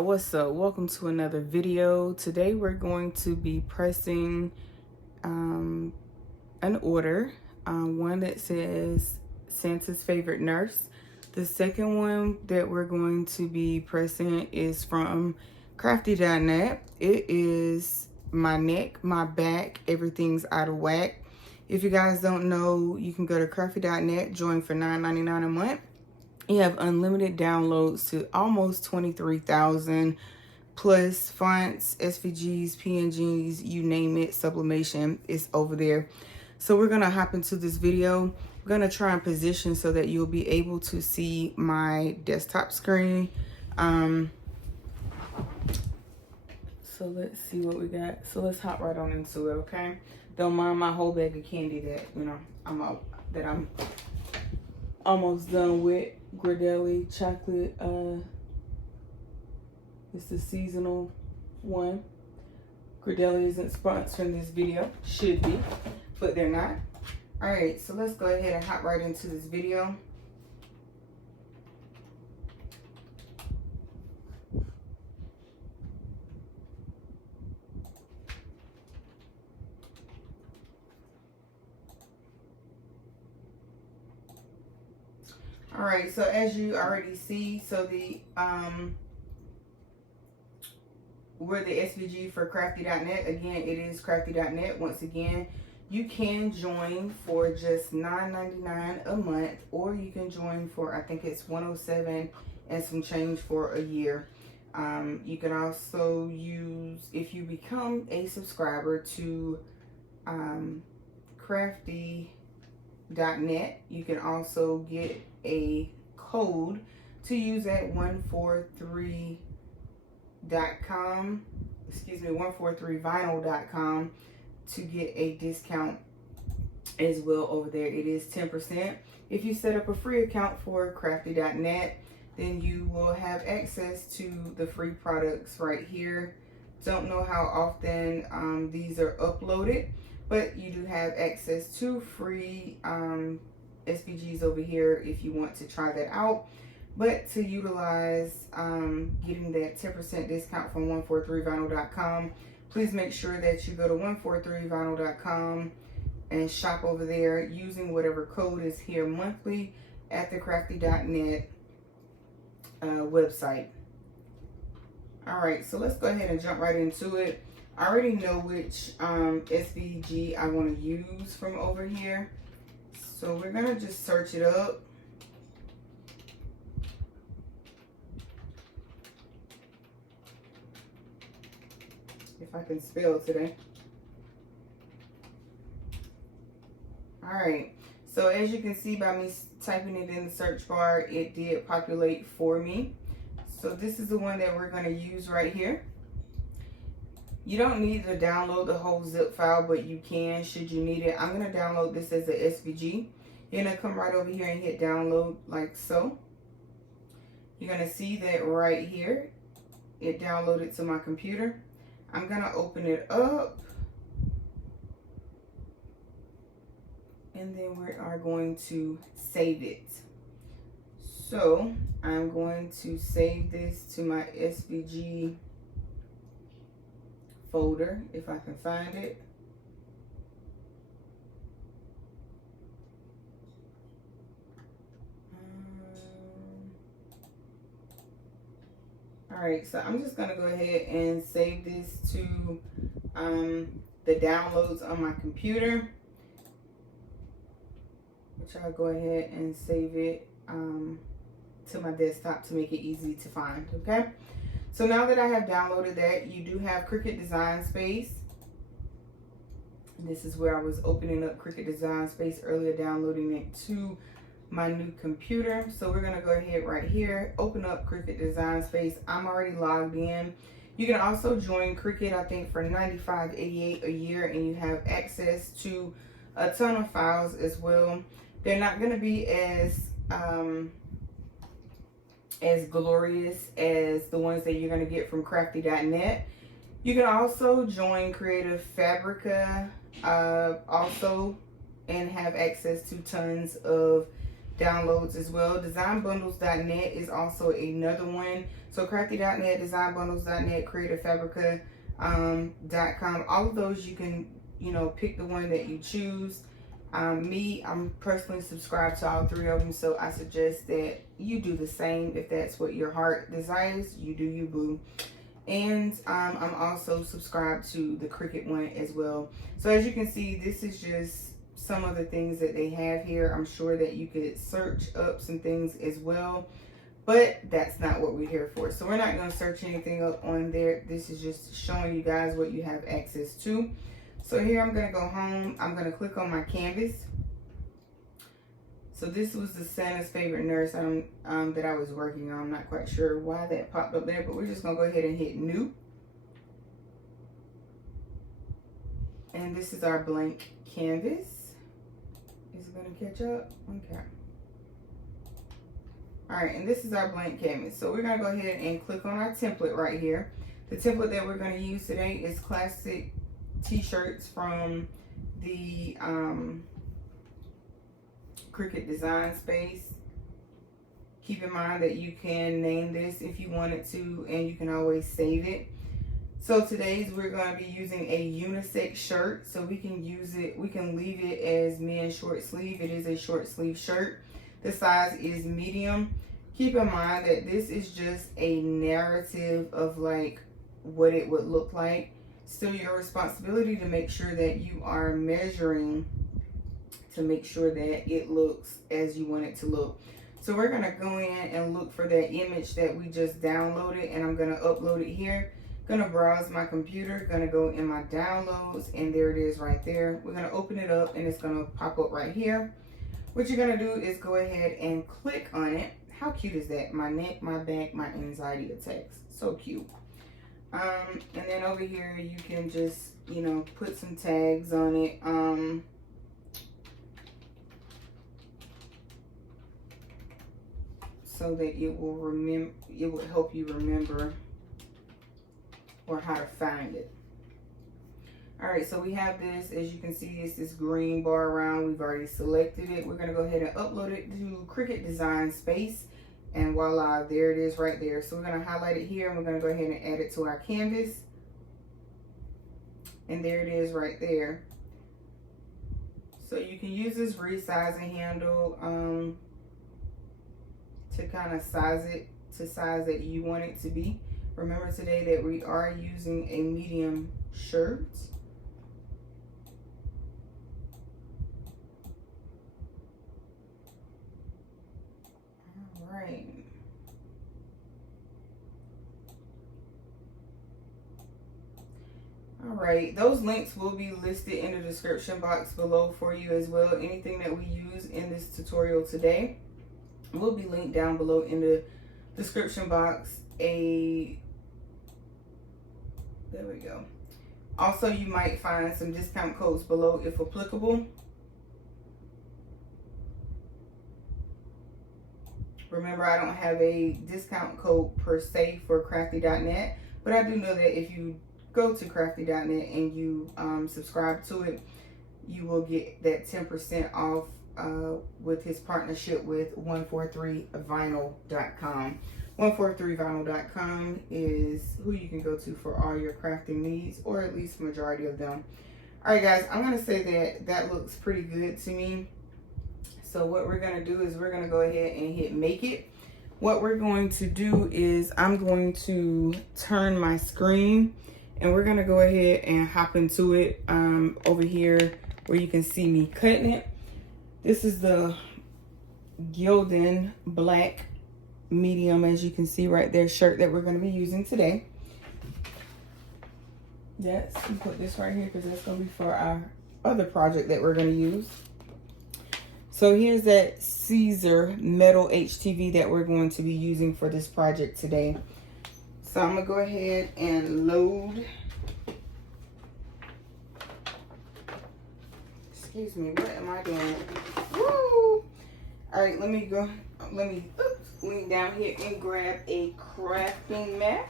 y'all, what's up? Welcome to another video. Today we're going to be pressing an order, one that says Santa's favorite nurse. The second one that we're going to be pressing is from crafty.net. It is my neck, my back, everything's out of whack. If you guys don't know, you can go to crafty.net, join for $9.99 a month. You have unlimited downloads to almost 23,000 plus fonts, SVGs, PNGs, you name it, sublimation is over there. So we're going to hop into this video. We're going to try and position so that you'll be able to see my desktop screen. So let's see what we got. So let's hop right on into it, okay? Don't mind my whole bag of candy that, I'm almost done with. Gradelli chocolate, it's the seasonal one. Gradelli isn't sponsoring this video, should be, but they're not. All right, so let's go ahead and hop right into this video. All right, so as you already see, so the we're the SVG for crafty.net. Again, it is crafty.net. Once again, you can join for just $9.99 a month, or you can join for, I think it's $107 and some change for a year. You can also use, if you become a subscriber to crafty.net, you can also get a code to use at 143vinyl.com to get a discount as well over there. It is 10%. If you set up a free account for crafty.net, then you will have access to the free products right here. Don't know how often these are uploaded, but you do have access to free SVGs over here if you want to try that out. But to utilize getting that 10% discount from 143vinyl.com, please make sure that you go to 143vinyl.com and shop over there using whatever code is here monthly at the crafty.net website. All right, so let's go ahead and jump right into it. I already know which SVG I want to use from over here. So we're going to just search it up. If I can spell today. All right. So as you can see by me typing it in the search bar, it did populate for me. So this is the one that we're going to use right here. You don't need to download the whole zip file, but you can should you need it. I'm going to download this as a SVG. You're going to come right over here and hit download like so. You're going to see that right here. It downloaded to my computer. I'm going to open it up. And then we are going to save it. So I'm going to save this to my SVG folder if I can find it. All right, so I'm just gonna go ahead and save this to the downloads on my computer, which I'll go ahead and save it to my desktop to make it easy to find. Okay, so now that I have downloaded that, you do have Cricut Design Space. This is where I was opening up Cricut Design Space earlier, downloading it to my new computer. So we're gonna go ahead right here, open up Cricut Design Space. I'm already logged in. You can also join Cricut, I think for $95.88 a year, and you have access to a ton of files as well. They're not gonna be as glorious as the ones that you're gonna get from crafty.net. You can also join Creative Fabrica also and have access to tons of downloads as well. Designbundles.net is also another one. So crafty.net, designbundles.net, creativefabrica.com. All of those you can, you know, pick the one that you choose. I'm personally subscribed to all three of them, so I suggest that you do the same. If that's what your heart desires, you do you, boo. And I'm also subscribed to the Cricut one as well. So as you can see, this is just some of the things that they have here. I'm sure that you could search up some things as well, but that's not what we're here for. So we're not going to search anything up on there. This is just showing you guys what you have access to. So here I'm going to go home. I'm going to click on my canvas. So this was the Santa's Favorite Nurse that I was working on. I'm not quite sure why that popped up there, but we're just going to go ahead and hit new. And this is our blank canvas. Is it going to catch up? Okay. All right, and this is our blank canvas. So we're going to go ahead and click on our template right here. The template that we're going to use today is classic t-shirts from the Cricut Design Space. Keep in mind that you can name this if you wanted to, and you can always save it. So today's we're going to be using a unisex shirt, so we can use it, we can leave it as men's short sleeve. It is a short sleeve shirt. The size is medium. Keep in mind that this is just a narrative of like what it would look like. Still your responsibility to make sure that you are measuring to make sure that it looks as you want it to look. So we're going to go in and look for that image that we just downloaded, and I'm going to upload it here. Going to browse my computer, going to go in my downloads, and there it is right there. We're going to open it up and it's going to pop up right here. What you're going to do is go ahead and click on it. How cute is that? My neck, my back, my anxiety attacks. So cute. And then over here you can just, you know, put some tags on it. So that it will help you remember or how to find it. All right, so we have this, as you can see, it's this green bar around. We've already selected it. We're gonna go ahead and upload it to Cricut Design Space, and voila, there it is right there. So we're gonna highlight it here, and we're gonna go ahead and add it to our canvas. And there it is right there. So you can use this resizing handle to kind of size it to size that you want it to be. Remember today that we are using a medium shirt. All right. All right, those links will be listed in the description box below for you as well. Anything that we use in this tutorial today will be linked down below in the description box. There we go. Also, you might find some discount codes below if applicable. Remember, I don't have a discount code per se for crafty.net, but I do know that if you go to crafty.net and you subscribe to it, you will get that 10% off with his partnership with 143vinyl.com. 143vinyl.com is who you can go to for all your crafting needs, or at least majority of them. All right, guys, I'm going to say that that looks pretty good to me. So what we're going to do is we're going to go ahead and hit make it. What we're going to do is I'm going to turn my screen, and we're going to go ahead and hop into it over here where you can see me cutting it. This is the Gildan black medium, as you can see right there, shirt that we're going to be using today. Let's put this right here because that's going to be for our other project that we're going to use. So here's that Siser metal HTV that we're going to be using for this project today. So I'm going to go ahead and load. Excuse me, what am I doing? Woo! All right, let me lean down here and grab a crafting mat.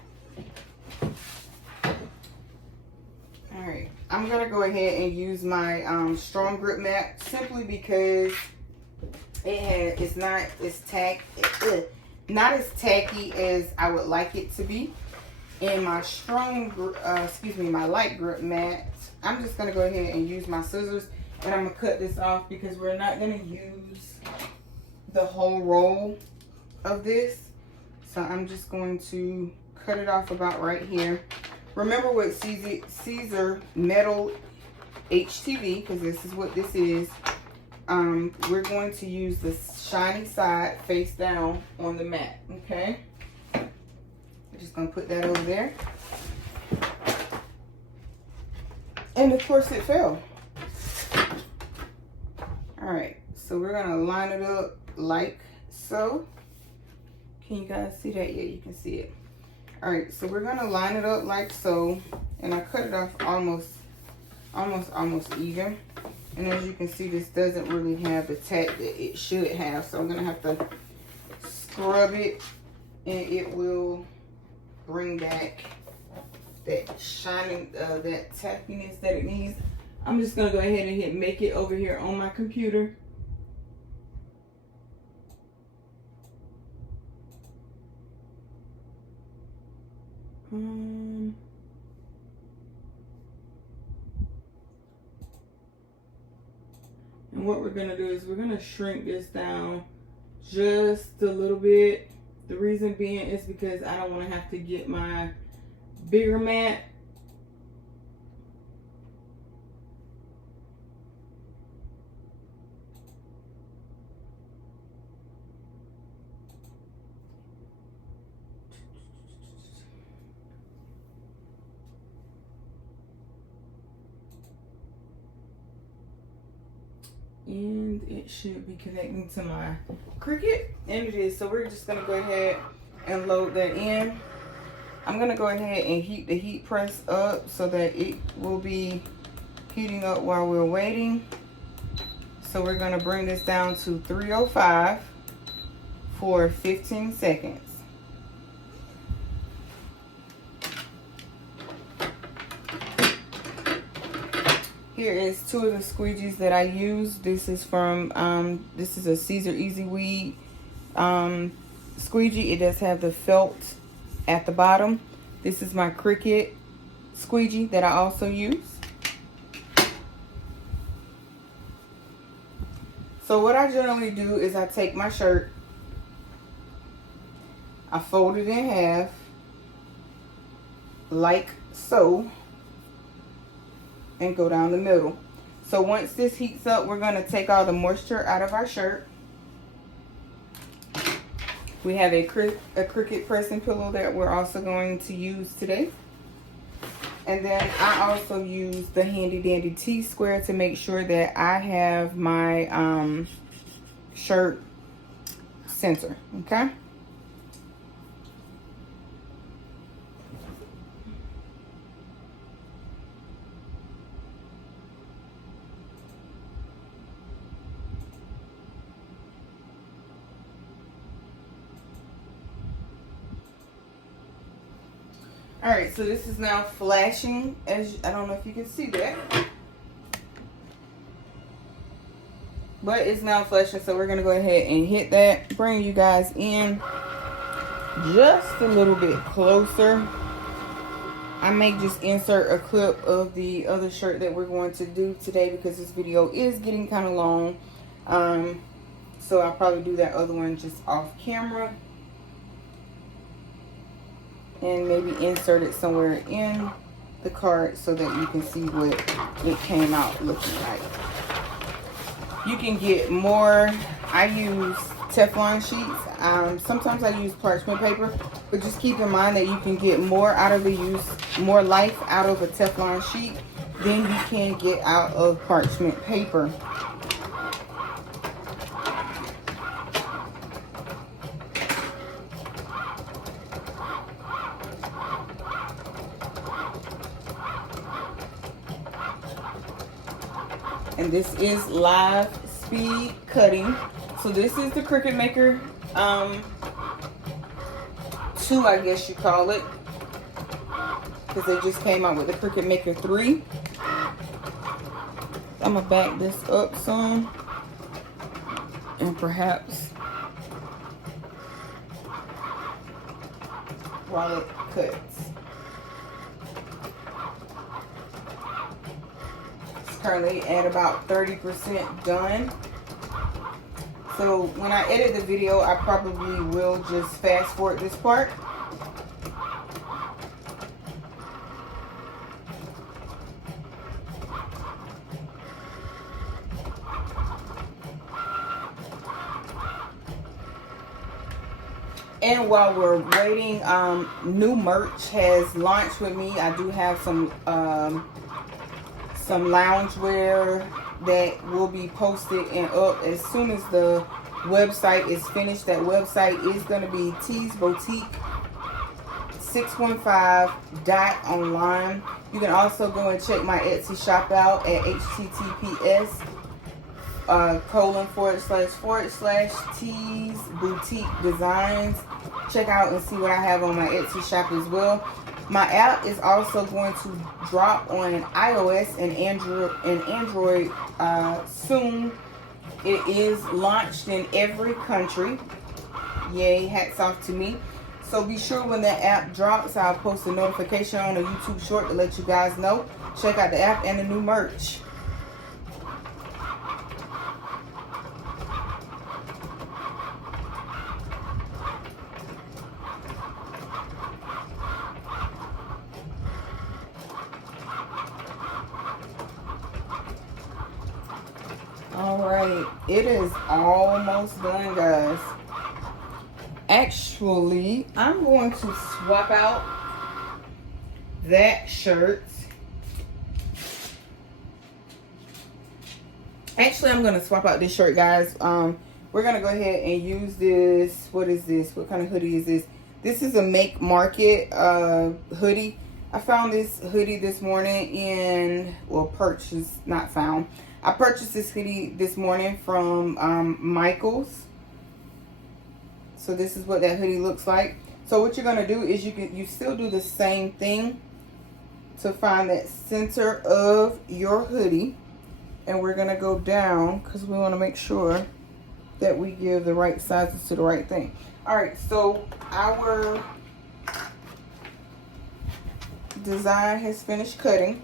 All right, I'm gonna go ahead and use my strong grip mat simply because It's not as not as tacky as I would like it to be. And my my light grip mat, I'm just gonna go ahead and use my scissors, and I'm gonna cut this off because we're not gonna use the whole roll of this. So I'm just going to cut it off about right here. Remember with Siser Metal HTV, because this is what this is. We're going to use the shiny side face down on the mat, okay? I'm just gonna put that over there. And of course it fell. All right, so we're gonna line it up like so. Can you guys see that? Yeah, you can see it. All right, so we're gonna line it up like so, and I cut it off almost even. And as you can see, this doesn't really have the tack that it should have, so I'm gonna have to scrub it, and it will bring back that shining, that tackiness that it needs. I'm just gonna go ahead and hit make it over here on my computer. And what we're gonna do is we're gonna shrink this down just a little bit. The reason being is because I don't want to have to get my bigger mat. And it should be connecting to my Cricut, and it is. So we're just gonna go ahead and load that in. I'm gonna go ahead and heat the heat press up so that it will be heating up while we're waiting. So we're gonna bring this down to 305 for 15 seconds. Here is two of the squeegees that I use. This is from, this is a Siser Easyweed squeegee. It does have the felt at the bottom. This is my Cricut squeegee that I also use. So what I generally do is I take my shirt, I fold it in half, like so, and go down the middle. So once this heats up, we're gonna take all the moisture out of our shirt. We have a Cricut pressing pillow that we're also going to use today. And then I also use the handy dandy T-square to make sure that I have my shirt center, okay? All right, so this is now flashing, as I don't know if you can see that, but it's now flashing. So we're gonna go ahead and hit that, bring you guys in just a little bit closer. I may just insert a clip of the other shirt that we're going to do today because this video is getting kind of long. So I'll probably do that other one just off camera. And maybe insert it somewhere in the card so that you can see what it came out looking like. You can get more. I use Teflon sheets. Sometimes I use parchment paper, but just keep in mind that you can get more out of more life out of a Teflon sheet than you can get out of parchment paper. And this is live speed cutting. So this is the Cricut Maker 2, I guess you call it, because they just came out with the Cricut Maker 3. I'm gonna back this up some and perhaps while it cuts. It's currently at about 30% done. So when I edit the video, I probably will just fast forward this part. And while we're waiting, new merch has launched with me. I do have some loungewear that will be posted and up as soon as the website is finished. That website is going to be teesboutique615.online. You can also go and check my Etsy shop out at https://tees boutique designs. Check out and see what I have on my Etsy shop as well. My app is also going to drop on iOS and Android soon. It is launched in every country. Yay, hats off to me. So be sure when that app drops, I'll post a notification on a YouTube short to let you guys know. Check out the app and the new merch. Alright, it is almost done, guys. Actually, I'm going to swap out that shirt. Actually, I'm going to swap out this shirt, guys. We're going to go ahead and use this. What is this? What kind of hoodie is this? This is a Make Market hoodie. I found this hoodie this morning in, well, purchased, not found. I purchased this hoodie this morning from Michael's. So this is what that hoodie looks like. So what you're going to do is you still do the same thing to find that center of your hoodie. And we're going to go down because we want to make sure that we give the right sizes to the right thing. Alright, so our design has finished cutting.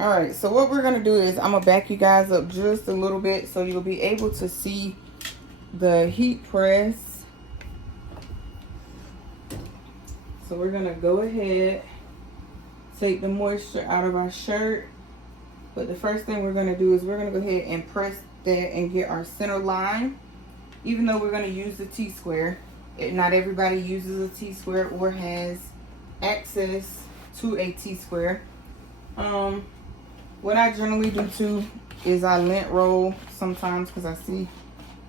Alright, so what we're going to do is I'm going to back you guys up just a little bit so you'll be able to see the heat press. So we're going to go ahead, take the moisture out of our shirt. But the first thing we're going to do is we're going to go ahead and press that and get our center line. Even though we're going to use the T-square, not everybody uses a T-square or has access to a T-square. What I generally do too is I lint roll sometimes because I see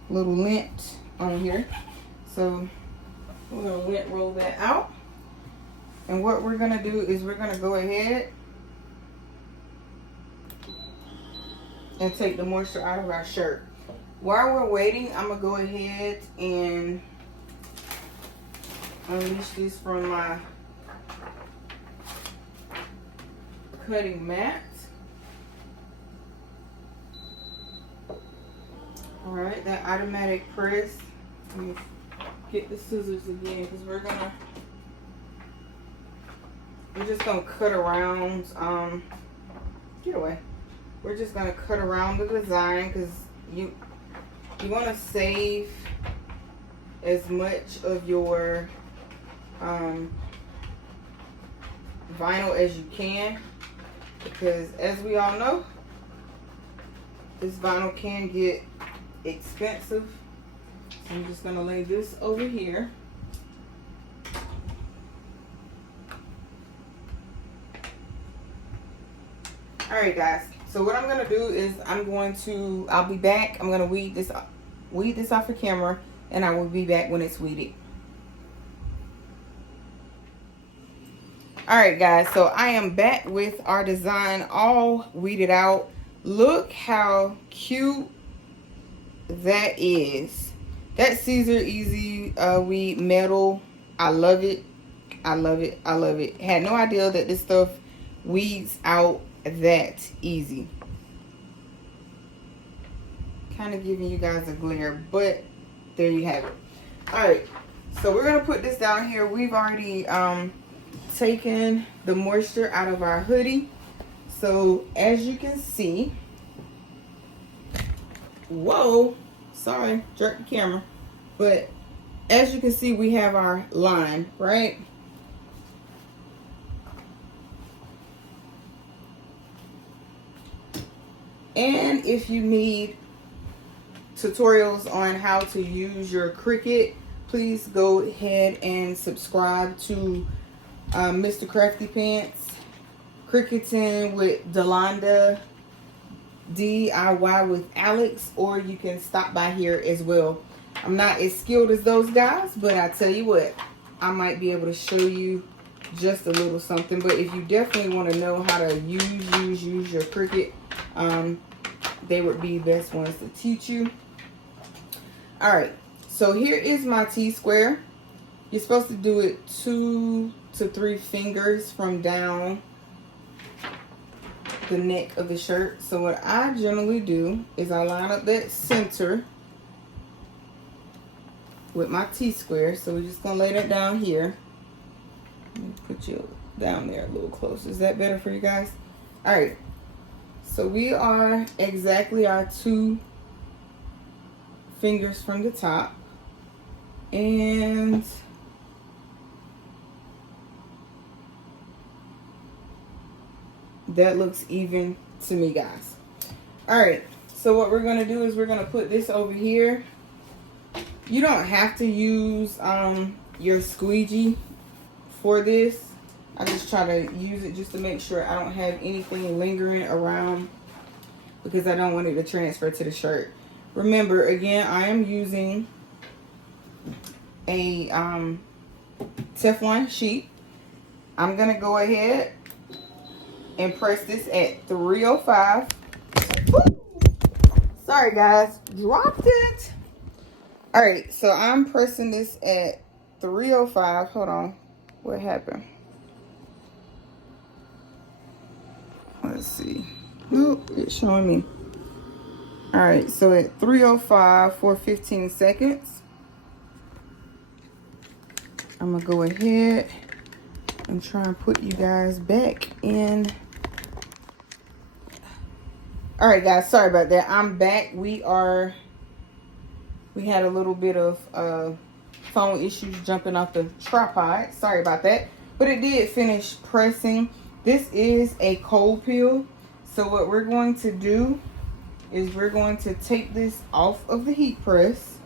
little lint on here. So we're going to lint roll that out. And what we're going to do is we're going to go ahead and take the moisture out of our shirt. While we're waiting, I'm going to go ahead and unleash this from my cutting mat. Alright, that automatic press. Let me get the scissors again because we're just gonna cut around. Get away. We're just gonna cut around the design because you want to save as much of your vinyl as you can, because as we all know, this vinyl can get expensive. So I'm just gonna lay this over here. Alright guys, so what I'm gonna do is I'll be back. I'm gonna weed this off the camera, and I will be back when it's weeded. Alright guys, so I am back with our design all weeded out. Look how cute that is. That Siser Easyweed metal, I love it. I love it. I love it. Had no idea that this stuff weeds out that easy. kind of giving you guys a glare, but there you have it. All right, so we're gonna put this down here. We've already taken the moisture out of our hoodie. So as you can see, whoa, sorry, jerk the camera. But as you can see, we have our line, right? And if you need tutorials on how to use your Cricut, please go ahead and subscribe to Mr. Crafty Pants Cricketing with Delonda, DIY with Alex, or you can stop by here as well. I'm not as skilled as those guys, but I tell you what, I might be able to show you just a little something. But if you definitely want to know how to use your Cricut, they would be the best ones to teach you. All right, so here is my T-square. You're supposed to do it 2 to 3 fingers from down the neck of the shirt. So what I generally do is I line up that center with my T-square. So we're just gonna lay that down here. Let me put you down there a little closer. Is that better for you guys? All right. So we are exactly our 2 fingers from the top. And that looks even to me, guys. All right. So what we're going to do is we're going to put this over here. You don't have to use your squeegee for this. I just try to use it just to make sure I don't have anything lingering around, because I don't want it to transfer to the shirt. Remember, again, I am using a Teflon sheet. I'm going to go ahead and press this at 305. Woo! Sorry, guys. Dropped it. All right, so I'm pressing this at 305. Hold on. What happened? Let's see. Nope, it's showing me. All right, so at 305 for 15 seconds, I'm gonna go ahead and try and put you guys back in. All right, guys, sorry about that. I'm back. We had a little bit of phone issues jumping off the tripod. Sorry about that. But it did finish pressing. This is a cold peel. So what we're going to do is we're going to take this off of the heat press.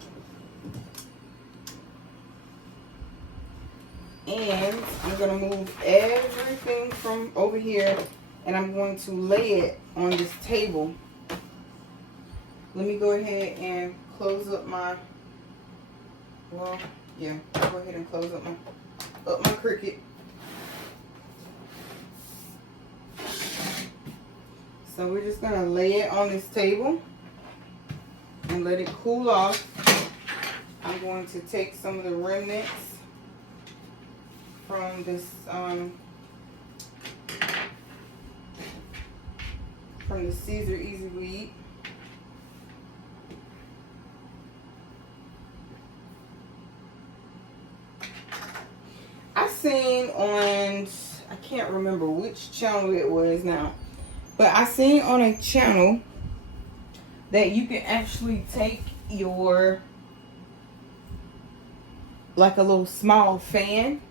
And I'm going to move everything from over here, and I'm going to lay it on this table. Let me go ahead and close up my, well, yeah, I'll go ahead and close up my Cricut. So we're just going to lay it on this table and let it cool off. I'm going to take some of the remnants from this from the Siser Easyweed. I seen on, I can't remember which channel it was now, but I seen on a channel that you can actually take your, like a little small fan.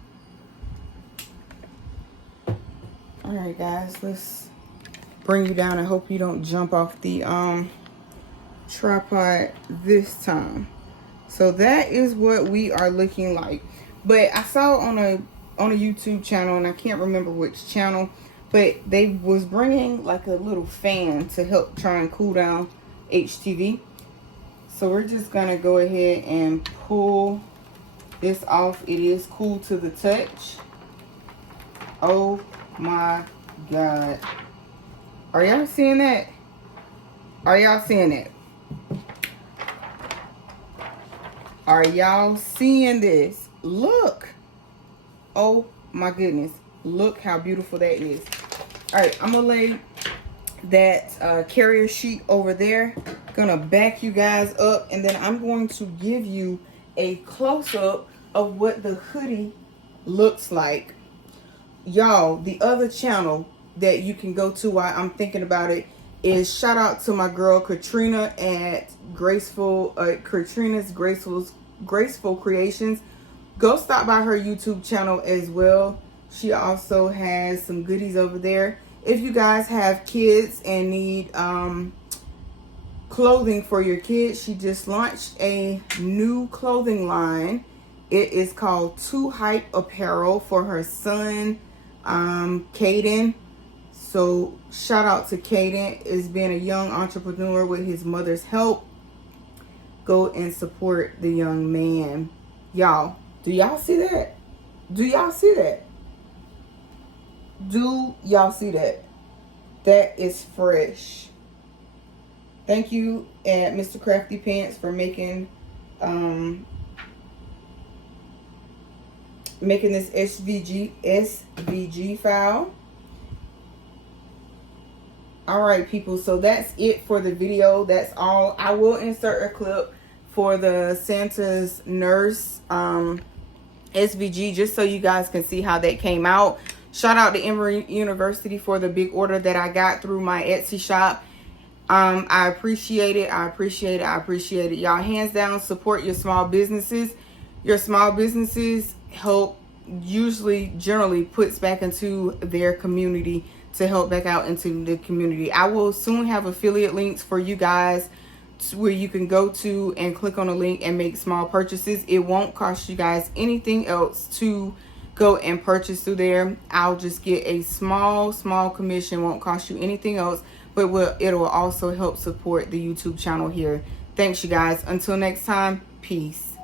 Alright guys, let's bring you down. I hope you don't jump off the tripod this time. So that is what we are looking like. But I saw on a YouTube channel, and I can't remember which channel, but they was bringing like a little fan to help try and cool down HTV. So we're just gonna go ahead and pull this off. It is cool to the touch. Oh my God. Are y'all seeing that? Are y'all seeing that? Are y'all seeing this? Look. Oh my goodness. Look how beautiful that is. All right, I'm gonna lay that carrier sheet over there. Gonna back you guys up, and then I'm going to give you a close-up of what the hoodie looks like. Y'all, the other channel that you can go to while I'm thinking about it is, shout out to my girl Katrina at Katrina's Graceful Creations. Go stop by her YouTube channel as well. She also has some goodies over there. If you guys have kids and need clothing for your kids, she just launched a new clothing line. It is called Too Hype Apparel for her son, Caden. So shout out to Caden, is being a young entrepreneur with his mother's help. Go and support the young man. Y'all, do y'all see that? Do y'all see that? Do y'all see that? That is fresh. Thank you, and Mr. Crafty Pants, for making this SVG file. All right, people, so that's it for the video. That's all. I will insert a clip for the Santa's Nurse SVG, just so you guys can see how that came out. Shout out to Emory University for the big order that I got through my Etsy shop. I appreciate it. I appreciate it. I appreciate it. Y'all, hands down, support your small businesses. Your small businesses help, generally puts back into their community, to help back out into the community. I will soon have affiliate links for you guys where you can go to and click on a link and make small purchases. It won't cost you guys anything else to go and purchase through there. I'll just get a small commission. Won't cost you anything else, but it will also help support the YouTube channel here. Thanks, you guys. Until next time, peace.